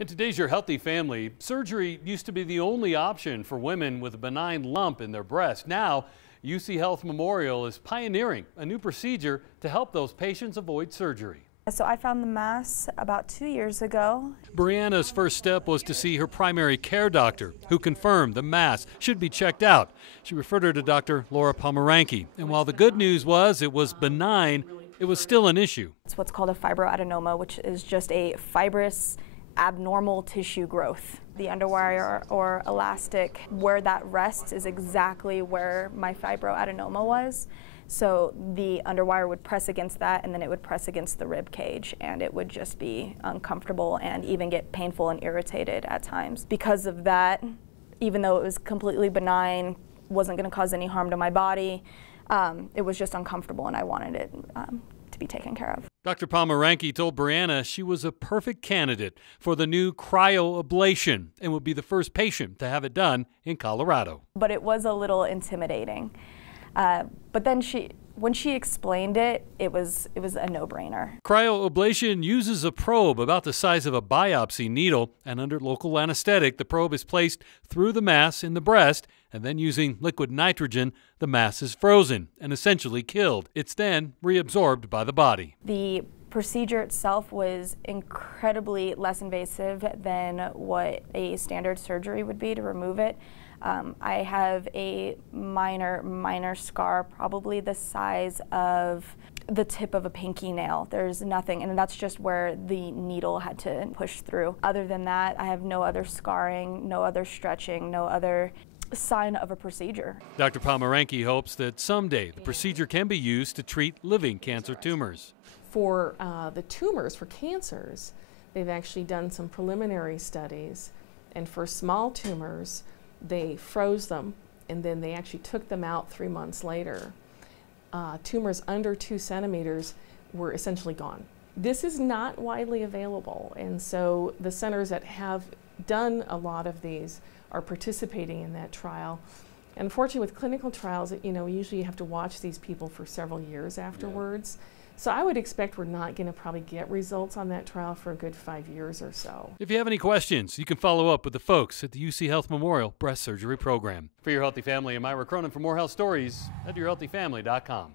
In today's Your Healthy Family, surgery used to be the only option for women with a benign lump in their breast. Now, UCHealth Memorial is pioneering a new procedure to help those patients avoid surgery. So I found the mass about 2 years ago. Breanna's first step was to see her primary care doctor, who confirmed the mass should be checked out. She referred her to Dr. Pomerenke. And while the good news was it was benign, it was still an issue. It's what's called a fibroadenoma, which is just a fibrous abnormal tissue growth. The underwire or elastic where that rests is exactly where my fibroadenoma was. So the underwire would press against that, and then it would press against the rib cage, and it would just be uncomfortable and even get painful and irritated at times. Because of that, even though it was completely benign, wasn't going to cause any harm to my body, it was just uncomfortable, and I wanted it to be taken care of. Dr. Pomerenke told Breanna she was a perfect candidate for the new cryoablation and would be the first patient to have it done in Colorado. But it was a little intimidating. But then when she explained it, it was a no-brainer. Cryoablation uses a probe about the size of a biopsy needle, and under local anesthetic, the probe is placed through the mass in the breast, and then using liquid nitrogen, the mass is frozen and essentially killed. It's then reabsorbed by the body. The procedure itself was incredibly less invasive than what a standard surgery would be to remove it. I have a minor scar, probably the size of the tip of a pinky nail. There's nothing, and that's just where the needle had to push through. Other than that, I have no other scarring, no other stretching, no other sign of a procedure. Dr. Pomerenke hopes that someday the procedure can be used to treat living cancer tumors. For the tumors, for cancers, they've actually done some preliminary studies, and for small tumors, they froze them, and then they actually took them out 3 months later. Tumors under 2 centimeters were essentially gone. This is not widely available, and so the centers that have done a lot of these are participating in that trial. Unfortunately, with clinical trials, usually you have to watch these people for several years afterwards. So I would expect we're not going to probably get results on that trial for a good 5 years or so. If you have any questions, you can follow up with the folks at the UCHealth Memorial Breast Surgery Program. For Your Healthy Family, I'm Ira Cronin. For more health stories, head to yourhealthyfamily.com.